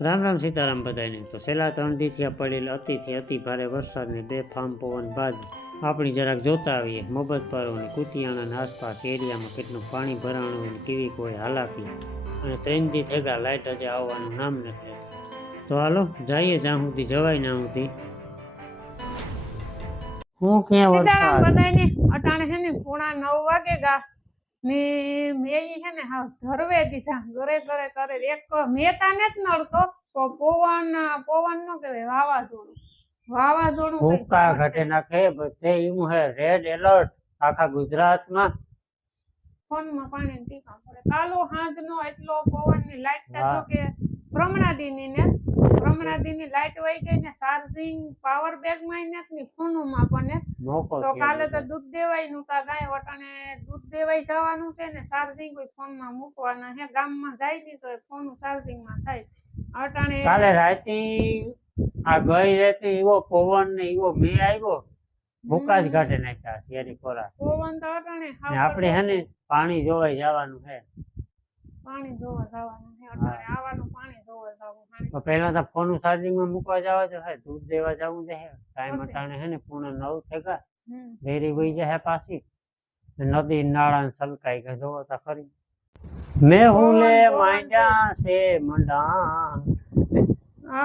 રામ રામ સીતારામ બધાને. તો છેલ્લા 3 દિવસથી પડેલ અતિથી અતિ ભારે વરસાદને બેફામ પવન બાદ આપણી જરાક જોતા આવીએ મોબતપારો અને કુતિયાણાના આસપાસ એરિયામાં કેટલું પાણી ભરાણું અને કેવી કોઈ હાલાકી. અને 3 દી થયા લાઇટ હજી આવવાનું નામ નથી. તો હાલો જઈએ જ્યાં સુધી જવાય ના સુધી. હું ક્યાં સીતારામ વરસાદ બધાને અટાણે છે ને 9:30 વાગે ગા ને મેં છે ને હા ધરવે દીધા ઘરે એક મેતા ને જ નડતો તો પવન નો કહેવાય વાવાઝોડું ભૂકા ઘટે નાખે બધે એવું હે રેડ એલર્ટ આખા ગુજરાતમાં. ફોનમાં પાણી ટીપા પડે. કાલો હાંજનો એટલો પવન ની લાઈટ જો કે બ્રહ્મણાદીની લાઈટ વહી ગઈ ને ચાર્જિંગ પાવર બેંક માં નથી ફોનમાં પણ તો કાલે તો દૂધ દેવાય નું તા ગાય વટાણે દૂધ દેવાય જવાનું છે ને ચાર્જિંગ કોઈ ફોનમાં મૂકવાના હે ગામમાં જાય ને તો ફોન ચાર્જિંગ માં થાય અટાણે કાલે રાતે આ ગઈ રાતે એવો પવન ને એવો મે આવ્યો ભૂકા જ ઘટે નાખ્યા શેરી ખોરા પવન તો અટાણે આપણે હે ને પાણી જોવાઈ જવાનું છે. પાણી જોવા જવાનું છે અટાણે આવવાનું પાણી જોવા જવાનું તો પહેલા તો ફોન ચાર્જિંગ માં મૂકવા જવા તો હે દૂધ દેવા જવું છે ટાઈમ અટાણે હે ને 9:30 થયા વેરી વહી જાય પાછી નદી નાળા સલકાઈ કે જોવો તો ખરી મેહુલે માંડ્યા છે મંડા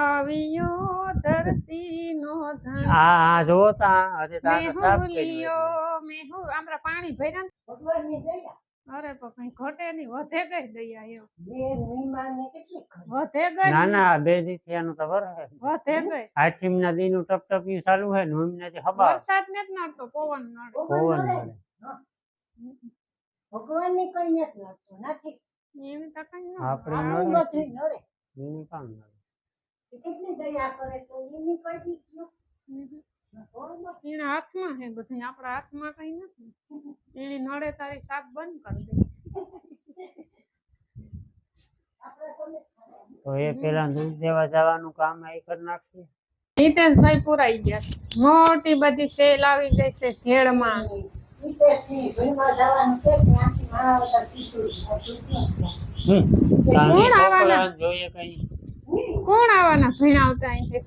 આવ્યો ધરતી નો ધન આ જોવો તા હજી તાને સાફ મેહુ આમરા પાણી ભર્યા ભગવાનની દયા અરે પણ ઘટે નહીં વધે ગઈ દયા એમ બે મહિમાન ને કેટલી વધે ગઈ ના ના 2 દિવસ આનું તો વરહે વધે ગઈ આઠમ ના દિન ટપ ટપ ચાલુ હે નોમ ને હવા વરસાદ ને જ નડતો પવન નડે ભગવાન ની કઈ નથી નડતો નથી એની તો કઈ ન આપણે નથી નડે એની કામ નડે કેટલી દયા કરે તો એની કઈ દીકરો એના હાથમાં હે બધું આપણા હાથમાં કઈ નથી એની નડે તારી સાપ બંધ કરી દે તો એ પેલા દૂધ દેવા જવાનું કામ આ કરી નાખીએ. હિતેશભાઈ પુરાઈ ગયા મોટી બધી સેલ આવી ગઈ છે ઘેડમાં જોઈએ કઈ કોણ આવવાના ભીણાવતા અહીં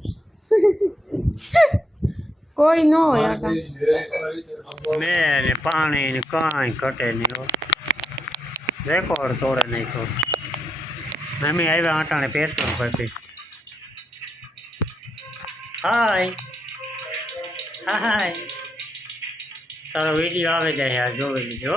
કોઈ ન હોય મેં પાણી ને કાંઈ ઘટે નહીં રેકોર્ડ તોડે નહીં તો અમે આવ્યા અટાણે પેટ્રોલ પછી હાય હાય તારો વિડીયો આવે જાય આ જોઈ લીધો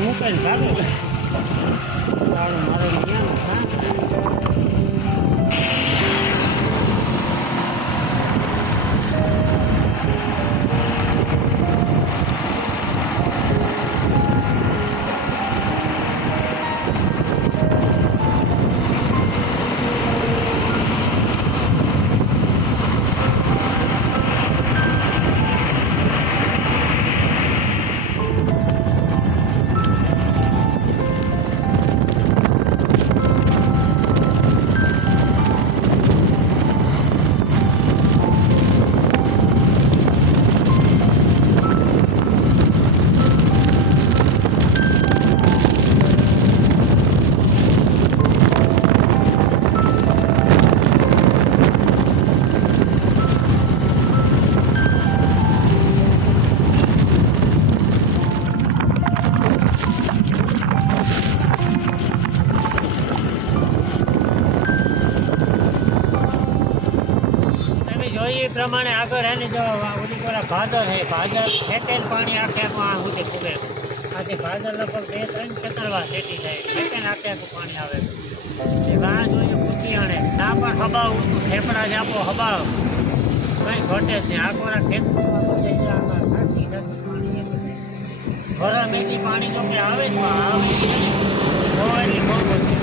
મૂકે ને ભાગે તારું મારું પ્રમાણે આગળ હે ને જો ઓલી કોરા ભાદર છે ભાદર ખેતેલ પાણી આખે આખું આ સુધી ફૂગે આથી ભાદર લગભગ 2-3 ખેતરવા સેટી થાય ખેતેલ આખે આખું પાણી આવે એ વાં જોઈએ કુતિયાણે ના પણ હબાવ ઊંચું થેપડા જ આપો હબાવ કંઈ ઘટે જ નહીં આખોરા ખેતરમાં પાણી ઘર મેથી પાણી જો કે આવે જ આવે જ નહીં બહુ એટલી બહુ છે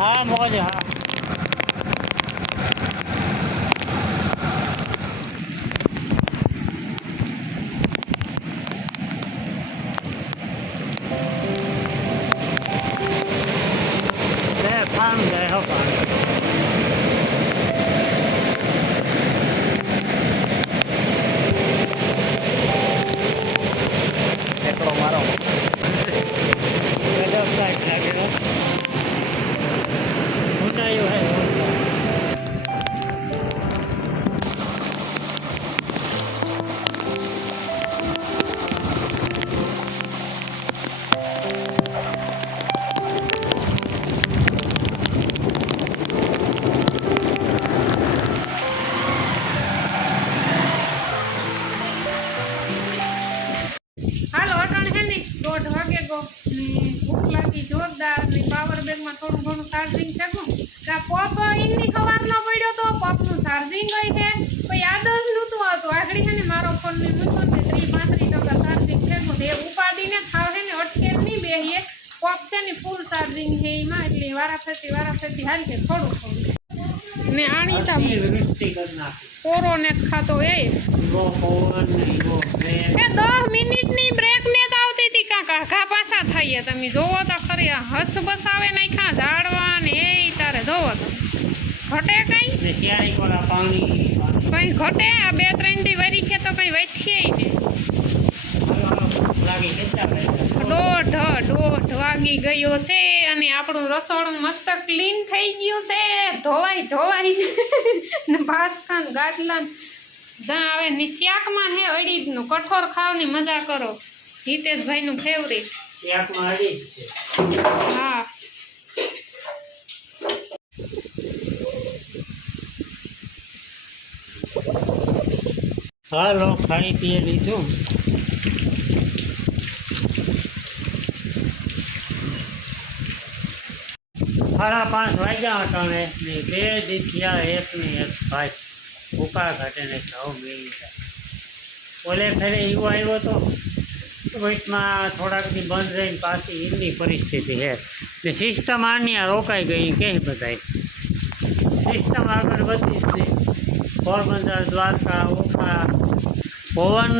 हाँ मौज हाँ पानी जाए हो पानी एकड़ो मारो गजब साइड लागे ઊંચાઈઓ है હાલો અટાણે હે ને 1:30 વાગે ગો ને ભૂખ લાગી જોરદાર ને પાવર બેંક માં થોડું ઘણું ચાર્જિંગ થયું કા પોપ ઇનની ખબર ન પડ્યો તો પોપનું ચાર્જિંગ હોય છે કોઈ યાદ જ નહોતું આવતું આગળ છે ને મારો ફોન ને મૂકો છે 30-35% ચાર્જિંગ થયું તે ઉપાડીને ખાવ છે ને અટકે નહીં બેહીએ પોપ છે ને ફૂલ ચાર્જિંગ છે એમાં એટલે વારાફરતી હાલ કે થોડું થોડું ને આણી તા કોરો ને ખાતો એ 10 મિનિટની બ્રેક ને જ આવતી હતી કાકા ઘા પાછા થઈએ તમે જોવો તો ખરી આ હસ બસાવે નાખ્યા ઝાડવા ને એ તારે જોવો તો ઘટે કઈ કઈ ઘટે આ 2-3 દી વરી કે તો કઈ વેઠીએ ને 1:30 વાગી ગયો છે અને આપણું રસોડું મસ્ત ક્લીન થઈ ગયું છે ધોવાઈ ને બાસકાન ગાટલાન જ્યાં આવે ની શાકમાં હે અડીદનું કઠોર ખાવાની મજા કરો હિતેશભાઈનું ફેવરિટ શાકમાં અડીદ છે હા હાલો ખાઈ પીએ લીધું 5:30 વાગ્યા હતા ને 2 દી થયા એકની એક ભાઈ ભૂકા ઘાટે ને ઘઉં મેળવી જાય ઓલે ફેરે એવો આવ્યો હતો વચમાં થોડાક દી બંધ રહીને પાછી એમની પરિસ્થિતિ છે ને સિસ્ટમ આની આ રોકાઈ ગઈ કે બધાય સિસ્ટમ આગળ વધી જ નહીં પોરબંદર દ્વારકા ઓખા પવન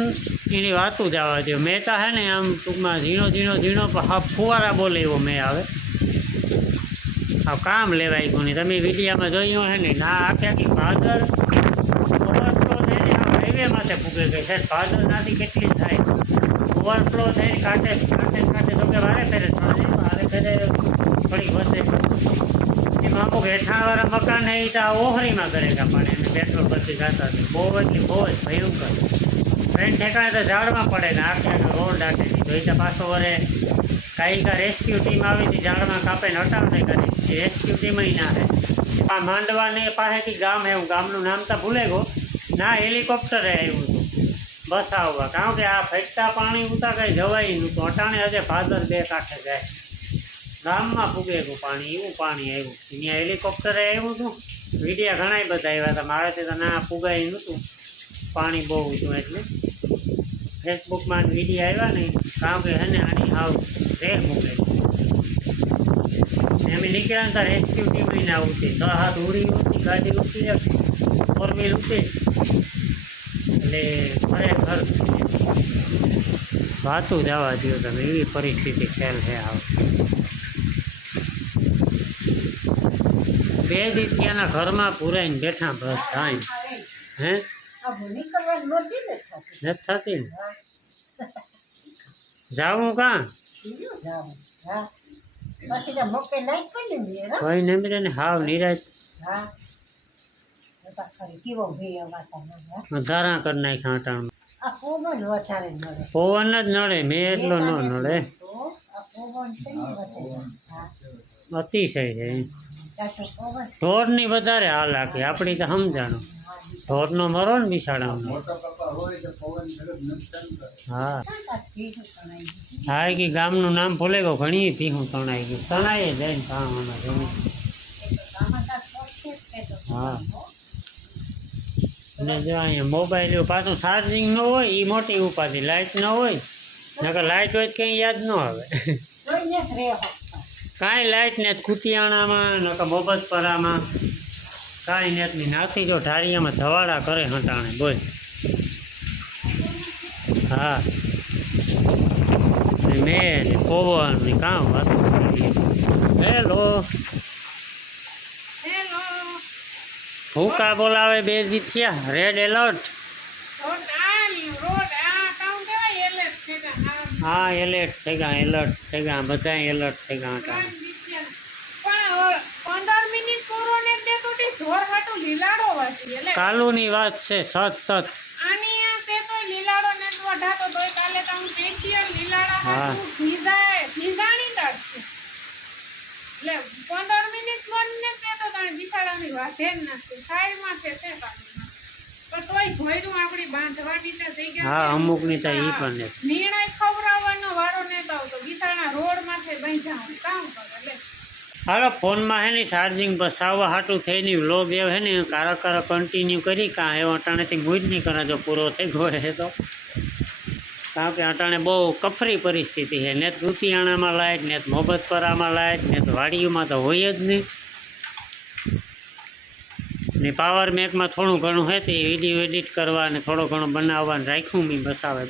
એની વાતું જવા દો મેં તો હે ને આમ ટૂંકમાં ઝીણો ફુવારા બોલે એવો મેં આવે આ કામ લેવાય ગયું નહીં તમે વિડીયામાં જોયું હે ને ના આખી ભાદર ઓવરફ્લો થઈને આ હાઈવે માથે પૂગે ગઈ છે ભાદરનાથી કેટલી થાય ઓવરફ્લો થઈને કાંઠે જો કે વારે ફેરે હારે ફેરે થોડીક વધે એમાં અમુક હેઠાણવાળા મકાન હે એ તો આ ઓહરીમાં કરે છે પણ એને પેટ્રોલ બધી જાતા છે બહુ એટલી બહુ જ ભયંકર ટ્રેન ઠેકાણે તો ઝાડમાં પડે ને આખે આખો રોડ ડાકે તો એ તો પાછો વરે કાંઈ કા રેસ્ક્યુ ટીમ આવી હતી ઝાડમાં કાપે ને હટાવને કરી રેસ્ક્યુ ટીમ ના હે આ માંડવાને પાસેથી ગામ એવું ગામનું નામ તો ભૂલે ગયો ના હેલિકોપ્ટરે આવ્યું હતું બસ આવવા કારણ કે આ ફેંકતા પાણી ઉતા કંઈ જવાય નહોતું અટાણે હજે ભાદર બે કાંઠે જાય ગામમાં પૂગે ગયું પાણી એવું પાણી આવ્યું અહીંયા હેલિકોપ્ટરે આવ્યું હતું વિડીયા ઘણા બધા આવ્યા હતા મારાથી તો ના પૂગાય નહોતું પાણી બહુ હતું એટલે ફેસબુકમાં વિડીયો આવ્યા ને કારણ કે હેને આની હાવ રેહ મૂકે એમ નીકળ્યા ને તાર રેસ્ક્યુ ટીમ ના ઉઠી 6 હાથ ઉડી ઉઠી ગાડી ઉઠી જાય 4 વ્હીલ ઉઠી એટલે ખરેખર વાતું જવા દો તમે એવી પરિસ્થિતિ ખેલ છે હાવ 2 દી ત્યાંના ઘરમાં પુરાઈને બેઠા બસ થાય હે નથી થતી ને જાવું કાં કોઈ નમીરે ને હાવ નિરાશ ધારા કરી નાખ્યા અટાણું પવન જ નડે મેં એટલો ન નડે અતિશય છે ઢોરની વધારે હાલ રાખી આપણી તો સમજાણું ઢોરનો મરો ને બિસાડાનો હા હા કે ગામનું નામ ભૂલે ગયો ઘણી ભીહું તણાઈ ગયું તણાઈ જાય ને કામમાં જમી હા અને જો અહીંયા મોબાઈલ પાછું ચાર્જિંગ ન હોય એ મોટી ઉપાધિ લાઇટ ન હોય નકર લાઇટ હોય તો કંઈ યાદ ન આવે કાંઈ લાઇટ ને કુતિયાણામાં નકર મોબતપરામાં કાંઈ નેતની નાથી જો ઢારિયામાં ધવાડા કરે હટાણે બોલ હા મેં પવન ને કામ વાત હેલો ભૂકા બોલાવે 2 દી થયા રેડ એલર્ટ હા એલર્ટ થઈ ગયા બધા એલર્ટ થઈ ગયા હતા કાલુની વાત છે સતત હા 15 મિનિટ બંને તો તને બિસાડાની વાત જ નથી સાઈડમાં છે પણ તોય ભોયરું આપણી બાંધવાની તો થઈ ગયા હા અમુકની તો ઈ પણ નિર્ણય ખવડાવવાનો વારો નતો આવતો બિસાડા રોડ માથે બેઠા કામ કરે હાલો ફોનમાં હે ને ચાર્જિંગ બસાવવા હાટું થઈને વ્લોગ એવો હે ને કારક કન્ટિન્યુ કરી કાં એવો અટાણેથી મૂજ નહીં કરે જો પૂરો થઈ ગયો હે તો કારણ કે અટાણે બહુ કફરી પરિસ્થિતિ છે ને દુતિયાણામાં લાઇટ ને મોબતપરામાં લાઇટ ને વાડીઓમાં તો હોય જ નહીં ને પાવર બેંકમાં થોડું ઘણું હે તે વિડીયો એડિટ કરવા ને થોડો ઘણો બનાવવાનું રાખ્યું મેં બસાવે